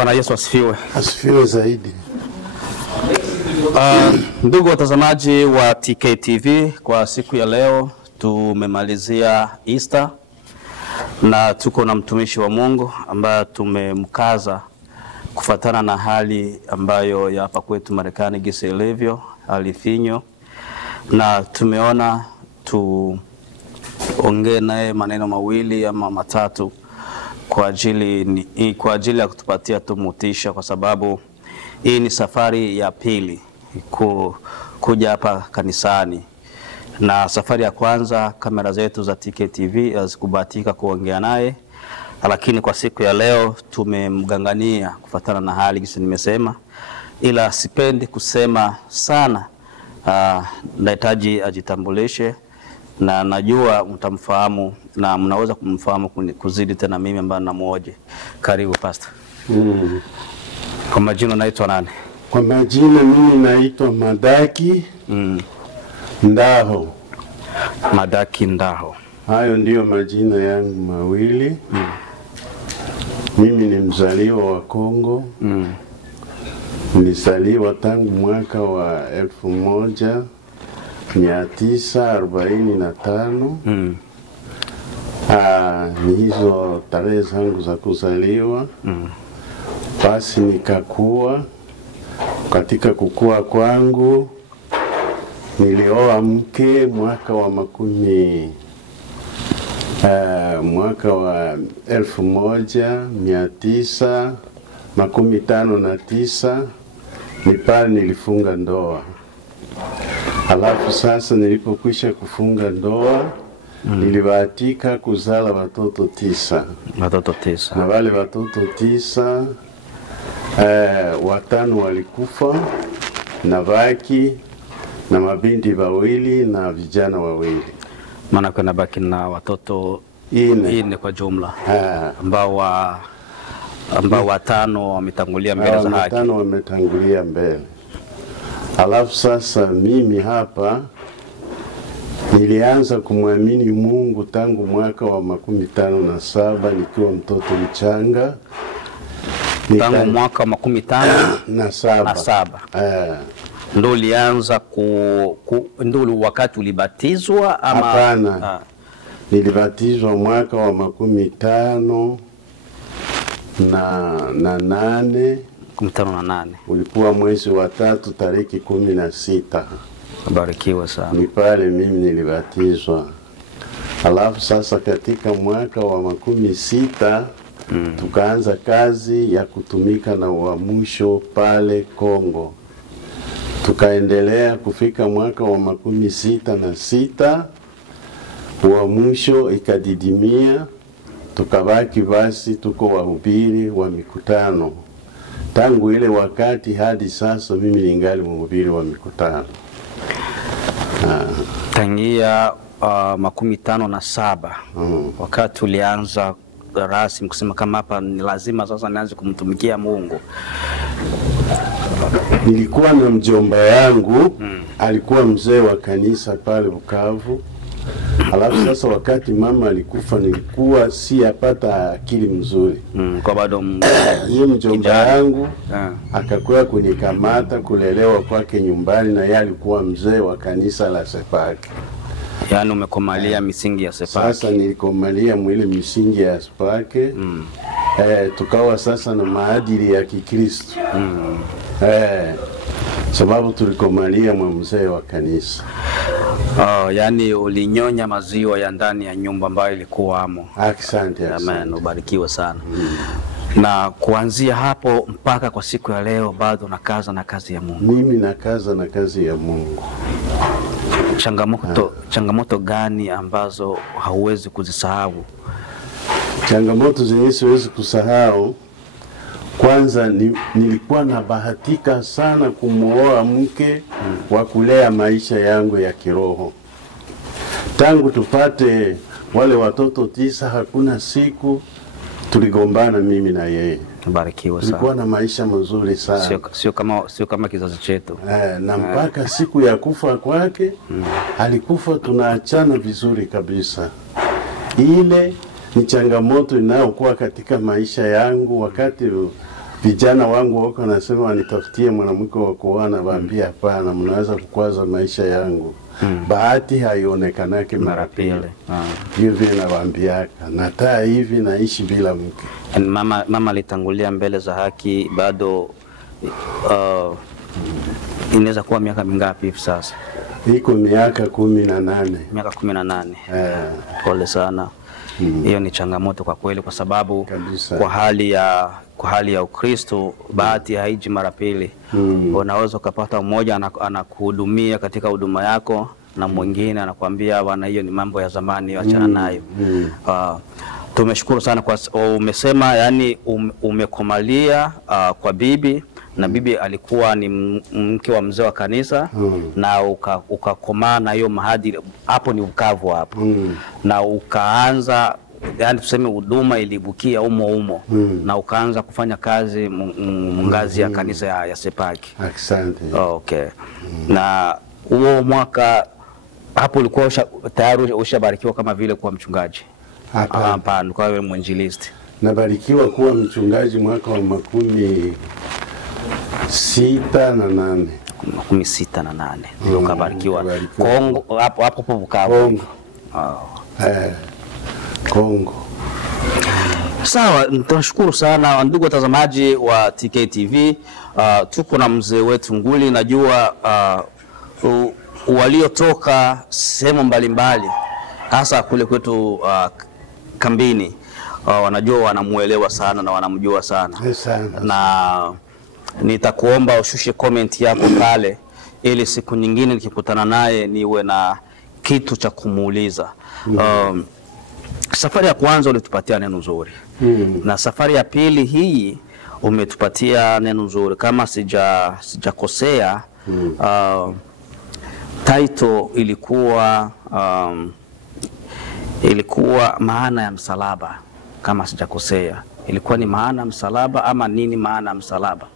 Bwana Yesu asifiwe. Asifiwe zaidi. Ndugu watazamaji wa TKTV, kwa siku ya leo tumemalizia Easter na tuko na mtumishi wa Mungu ambaye tumemkaza kufuatana na hali ambayo ya hapa kwetu Marekani gisi ilivyo, hali finyo, na tumeona tuongee naye maneno mawili ama matatu kwa ajili ya kutupatia motisha, kwa sababu hii ni safari ya pili kuja hapa kanisani. Na safari ya kwanza kamera zetu za TKTV hazikubahatika kuongea naye, lakini kwa siku ya leo tumemgangania kufuatana na hali gisi nimesema, ila sipendi kusema sana. Nahitaji ajitambulishe, na najua mtamfahamu na mnaweza kumfahamu kuzidi tena mimi ambaye namuoje. Karibu pastor. Kwa majina naitwa nani? Kwa majina mimi naitwa Madaki Ndaho. Madaki Ndaho. Hayo ndiyo majina yangu mawili. Mimi ni mzaliwa wa Kongo. Nilizaliwa tangu mwaka wa 1945. Ni hizo tarehe zangu za kuzaliwa. Basi nikakua. Katika kukua kwangu nilioa mke mwaka wa 1959. Ni pale nilifunga ndoa. Alafu sasa nilipokwisha kufunga ndoa, nilibahatika kuzala watoto 9. Watoto 9. Na wale watoto 9, 5 walikufa na baki na mabinti 2 na vijana 2. Maana kuna baki na watoto 4 kwa jumla. Ambao 5 wametangulia mbele za haki. 5 wametangulia mbele. Alafu sasa mimi hapa nilianza kumwamini Mungu tangu mwaka wa 57 nikiwa mtoto mchanga. Tangu mwaka wa 57. Ndio ulianza ndio wakati ulibatizwa ama? Hapana. Nilibatizwa mwaka wa 58. 58. Ulikuwa mwezi wa 3 tarehe 16. Barikiwa sana. Ni pale mimi nilibatizwa. Alafu sasa katika mwaka wa 60 tukaanza kazi ya kutumika na uamsho pale Kongo. Tukaendelea kufika mwaka wa 66, uamsho ikadidimia, tukabaki basi tuko wahubiri wa mikutano. Tangu ile wakati hadi sasa mimi ningali mhubiri wa mikutano. Tangia 57 wakati ulianza rasmi kusema kama hapa ni lazima sasa nianze kumtumikia Mungu. Nilikuwa na mjomba yangu, alikuwa mzee wa kanisa pale Bukavu. Alafu sasa wakati mama alikufa nilikuwa siyapata akili mzuri. Kwa bado yeye mjomba yangu akakuwa kunikamata kulelewa kwake nyumbani, na yeye alikuwa mzee wa kanisa la Sepaki. Yaani umekomalia misingi ya Sepaki. Sasa nilikomalia mwile misingi ya Sepaki. Tukawa sasa na maadili ya Kikristo. Sababu tulikomalia mzee wa kanisa. Yani ulinyonya maziwa ya ndani ya nyumba ambayo ilikuwa amo. Asante. Amen, ubarikiwe sana. Na kuanzia hapo mpaka kwa siku ya leo bado nakaza na kazi ya Mungu. Mimi nakaza na kazi ya Mungu. Changamoto gani ambazo hauwezi kuzisahau? Changamoto zenye siwezi kusahau, kwanza nilikuwa na bahatika sana kumuoa mke wa kulea maisha yangu ya kiroho. Tangu tupate wale watoto 9 hakuna siku tuligombana mimi na yeye. Barikiwa sana. Tulikuwa na maisha mazuri sana. Sio kama kizazi chetu. Na mpaka siku ya kufa kwake, alikufa tunaachana vizuri kabisa. Ile ni changamoto inayokuwa katika maisha yangu wakati vijana wangu wako nasema wanitafutie mwanamke wa kuoa, na waambia hapana, mnaweza kukwaza maisha yangu. Bahati haionekanake mara pili. Hivi nawaambiaka, nataa hivi naishi bila mke. Mama alitangulia mbele za haki bado inaweza kuwa miaka mingapi hivi sasa? Iko miaka 18. Miaka 18. Pole sana. Hiyo ni changamoto kwa kweli, kwa sababu kabisa, kwa hali ya Ukristo bahati haiji mara pili. Unaweza kupata mmoja anakuhudumia katika huduma yako na mwingine anakuambia bwana, hiyo ni mambo ya zamani, achana nayo. Tumeshukuru sana kwa umesema, yani umekomalia kwa bibi, na bibi alikuwa ni mke wa mzee wa kanisa, na ukakomaa na hiyo mahadi hapo, ni ukavu hapo, na ukaanza, yani tuseme huduma ilibukia umo na ukaanza kufanya kazi ngazi ya kanisa ya Sepaki. Asante. Okay. Na huo mwaka hapo ulikuwa tayari ushabarikiwa kama vile kuwa mchungaji? Hapana, kwa wewe mwinjilisti. Nabarikiwa kuwa mchungaji mwaka wa 68. 68 ndio ukabarikiwa Kongo, hapo Bukavu. Kongo. Sawa, tunashukuru sana ndugu watazamaji wa TKTV. Tuko na mzee wetu Nguli. Najua waliotoka sehemu mbalimbali hasa kule kwetu kambini wanajua, wanamuelewa sana na wanamjua sana. Na nitakuomba ushushe comment yako pale, ili siku nyingine nikikutana naye niwe na kitu cha kumuuliza. Safari ya kwanza ulitupatia neno nzuri, na safari ya pili hii umetupatia neno nzuri. Kama sijakosea, title ilikuwa maana ya msalaba. Kama sijakosea, ilikuwa ni maana ya msalaba ama nini maana ya msalaba?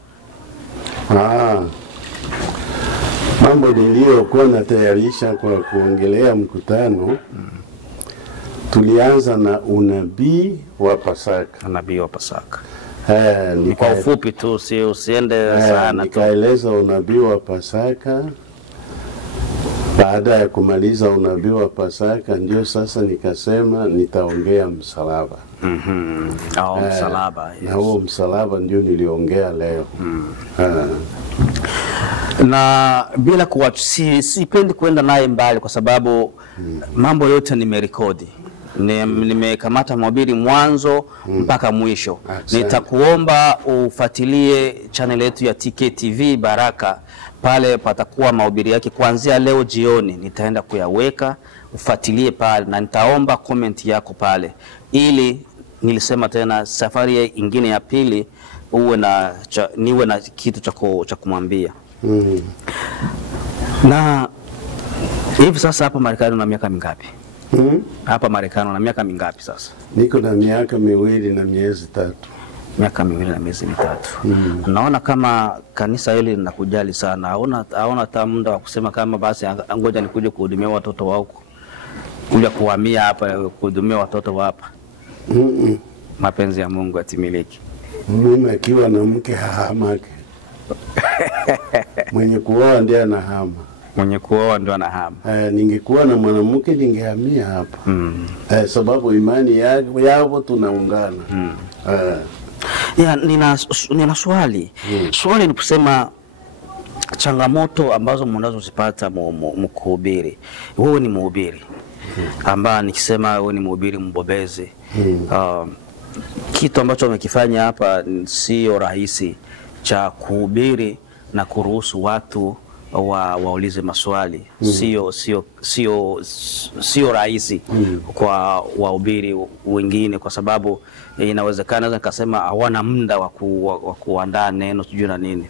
Mambo niliyokuwa natayarisha kwa kuongelea mkutano, tulianza na unabii wa Pasaka. Unabii wa Pasaka. Ni kwa ufupi tu, usiende sana tu. Nikaeleza unabii wa Pasaka. Baada ya kumaliza unabii wa Pasaka, ndio sasa nikasema nitaongea msalaba. Msalaba. Yes. Na huo msalaba ndio niliongea leo. Na bila sipendi kwenda naye mbali, kwa sababu mambo yote nimerekodi. Nimekamata mahubiri mwanzo mpaka mwisho. Nitakuomba ufuatilie channel yetu ya TKTV Baraka. Pale patakuwa mahubiri yake kuanzia leo jioni, nitaenda kuyaweka, ufuatilie pale, na nitaomba comment yako pale, ili nilisema tena safari ingine ya pili niwe na kitu cha kumwambia. Na hivi sasa hapa Marekani una miaka mingapi? Hapa Marekani una miaka mingapi sasa? Niko na miaka 2 na miezi 3. Miaka 2 na miezi 3. Naona kama kanisa hili linakujali sana. Haona hata muda wa kusema kama basi ngoja nikuje kuhudumia watoto wako, kuja kuhamia hapa kuhudumia watoto wa hapa. Mapenzi ya Mungu yatimiliki. Mimi akiwa na mke hahamake. Mwenye kuoa ndiye anahama. Mwenye kuoa ndio anahama. Ningekuwa na mwanamke ningehamia hapa. Sababu imani yao tunaungana. Nina swali. Swali ni kusema changamoto ambazo mnazozipata mkuhubiri. Wewe ni mhubiri ambaye nikisema wewe ni mhubiri mbobezi. Kitu ambacho umekifanya hapa sio rahisi, cha kuhubiri na kuruhusu watu waulize maswali. Sio rahisi kwa wahubiri wengine, kwa sababu inawezekana naweza nikasema hawana muda wa kuandaa neno sijui na nini.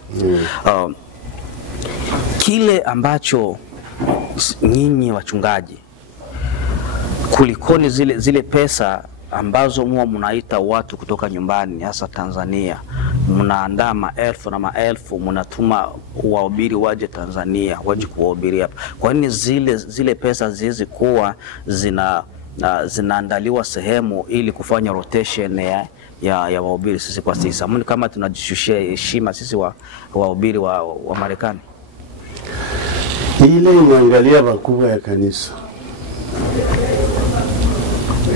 Kile ambacho nyinyi wachungaji, kulikoni zile pesa ambazo mnaita watu kutoka nyumbani hasa Tanzania, mnaandaa maelfu na maelfu, mnatuma wahubiri waje Tanzania waje kuhubiri hapa. Kwa nini zile pesa ziwezi kuwa zinaandaliwa sehemu ili kufanya rotation ya wahubiri sisi kwa sisi? Amuni kama tunajishushia heshima sisi wahubiri wa Marekani? Ile inaangalia wakubwa ya kanisa.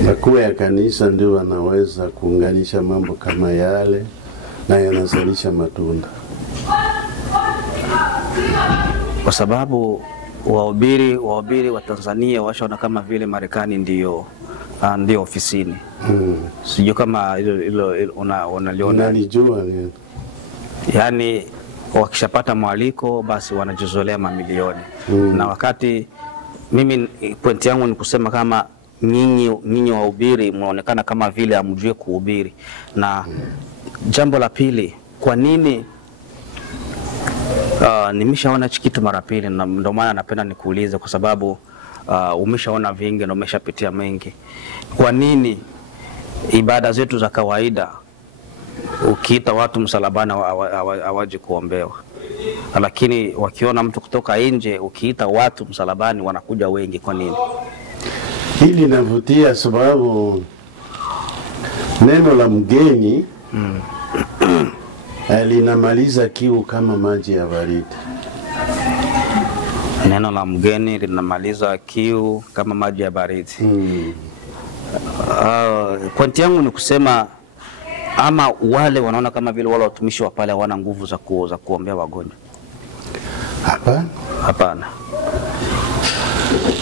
Wakubwa ya kanisa ndio wanaweza kuunganisha mambo kama yale na yanazalisha matunda. Kwa sababu wahubiri wa Tanzania washaona kama vile Marekani ndio ofisini. Sijui kama hilo unaliona. Nalijua. Yaani wakishapata mwaliko basi wanajizolea mamilioni. Na wakati mimi pointi yangu ni kusema kama nyinyi wahubiri mnaonekana kama vile hamjui kuhubiri. Na jambo la pili, kwa nini nimeshaona kitu mara pili, na ndio maana napenda nikuulize, kwa sababu umeshaona vingi na umeshapitia mengi. Kwa nini ibada zetu za kawaida ukiita watu msalabani hawaje kuombewa, lakini wakiona mtu kutoka nje ukiita watu msalabani wanakuja wengi? Kwa nini? Hili linavutia sababu neno la mgeni linamaliza kiu kama maji ya baridi. Neno la mgeni linamaliza kiu kama maji ya baridi. Pointi yangu ni kusema, ama wale wanaona kama vile wale watumishi wa pale hawana nguvu za kuombea wagonjwa? Hapana.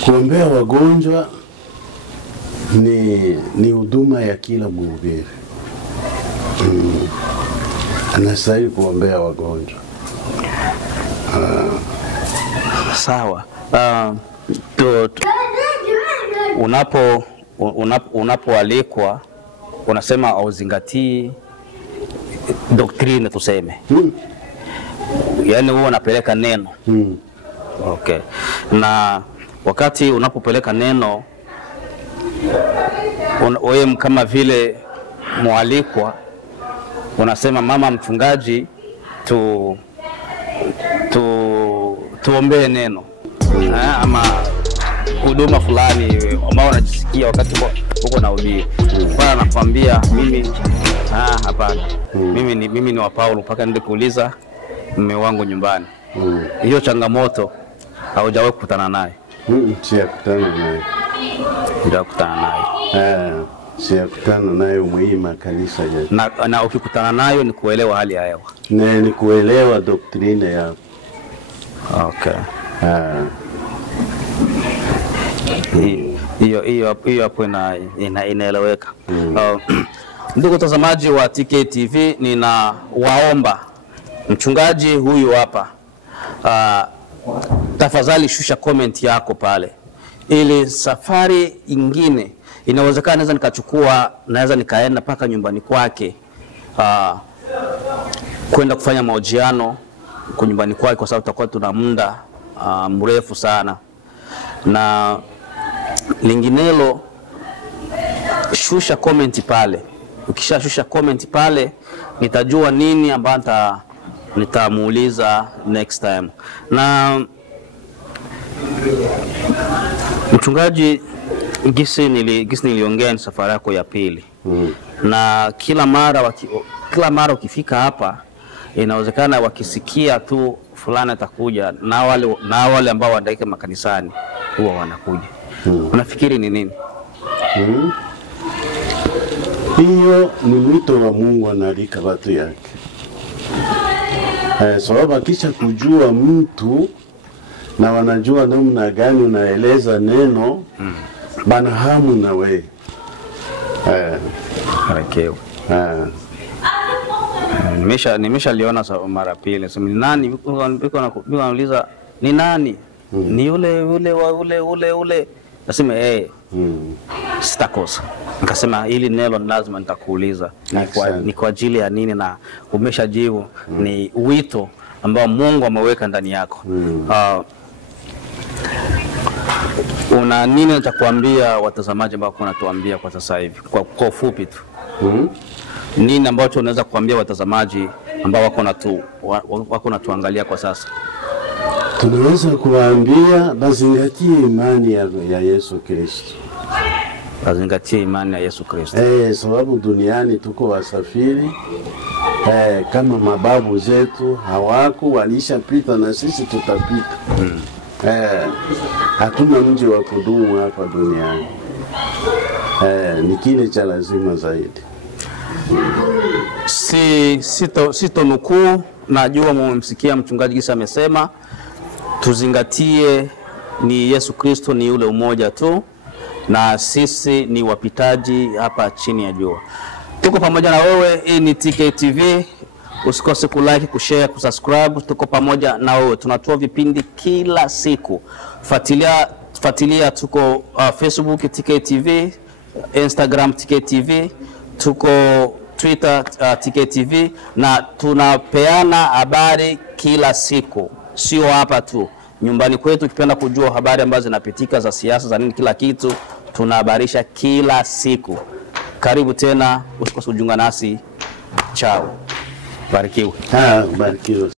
Kuombea wagonjwa ni huduma ya kila mhubiri. Anastahili kuombea wagonjwa. Sawa. Unapoalikwa unasema auzingatii doctrine tuseme. Yaani wewe unapeleka neno. Okay. Na wakati unapopeleka neno, wewe kama vile mwalikwa unasema, mama mchungaji, tuombee neno. Ama huduma fulani ambao unajisikia wakati uko na ubiri. Bwana anakuambia mimi hapana. Mimi ni wa Paulo mpaka nende kuuliza mume wangu nyumbani. Hiyo changamoto haujawahi kukutana naye? Sijakutana naye. Sijakutana naye muhimu kanisa yetu. Na ukikutana nayo ni kuelewa hali ya hewa. Ni kuelewa doctrine ya. Okay. Hiyo hapo inaeleweka. Ndugu watazamaji wa TK TV, ninawaomba mchungaji huyu hapa, tafadhali shusha comment yako pale, ili safari ingine inawezekana naweza nikachukua, naweza nikaenda paka nyumbani kwake kwenda kufanya mahojiano kwa nyumbani kwake, kwa sababu tutakuwa tuna muda mrefu sana. Na linginelo, shusha comment pale. Ukishashusha comment pale, nitajua nini ambacho nitamuuliza next time. Na mchungaji, gisi niliongea ni safari yako ya pili. Na kila mara ukifika hapa inawezekana wakisikia tu fulani atakuja, na wale ambao wanaenda makanisani huwa wanakuja. Unafikiri ni nini? Hiyo ni mwito wa Mungu, analika watu yake. Sababu kisha kujua mtu na wanajua namna gani unaeleza neno, bana hamu na wewe. Nimeshaliona mara pili. Sema ni nani? Biko anauliza ni nani? Ni yule. Nasema sitakosa. Nikasema hili neno lazima nitakuuliza. Ni kwa ajili ya nini? Na umeshajibu. Ni wito ambao Mungu ameweka ndani yako. Una nini cha kuambia watazamaji ambao wanatuambia kwa sasa hivi? Kwa ufupi tu. Nini ambacho unaweza kuambia watazamaji ambao wako natuangalia kwa sasa? Tunaweza kuambia bazingatie imani ya Yesu Kristo. Tuzingatie imani ya Yesu Kristo. Sababu duniani tuko wasafiri. Kama mababu zetu hawako walishapita na sisi tutapita. Hatuna mji wa kudumu hapa duniani. Ni kile cha lazima zaidi. Sito nukuu, najua mmemsikia mchungaji Gisa amesema tuzingatie ni Yesu Kristo, ni yule umoja tu, na sisi ni wapitaji hapa chini ya jua. Tuko pamoja na wewe. Hii ni TK TV. Usikose kulike, kushare, kusubscribe. Tuko pamoja na wewe. Tunatoa vipindi kila siku. Fuatilia tuko Facebook TK TV, Instagram TK TV, tuko Twitter TK TV, na tunapeana habari kila siku. Sio hapa tu. Nyumbani kwetu ukipenda kujua habari ambazo zinapitika za siasa za nini kila kitu, tunahabarisha kila siku. Karibu tena, usikose kujiunga nasi. Chao. Barikiwe. Barikiwe.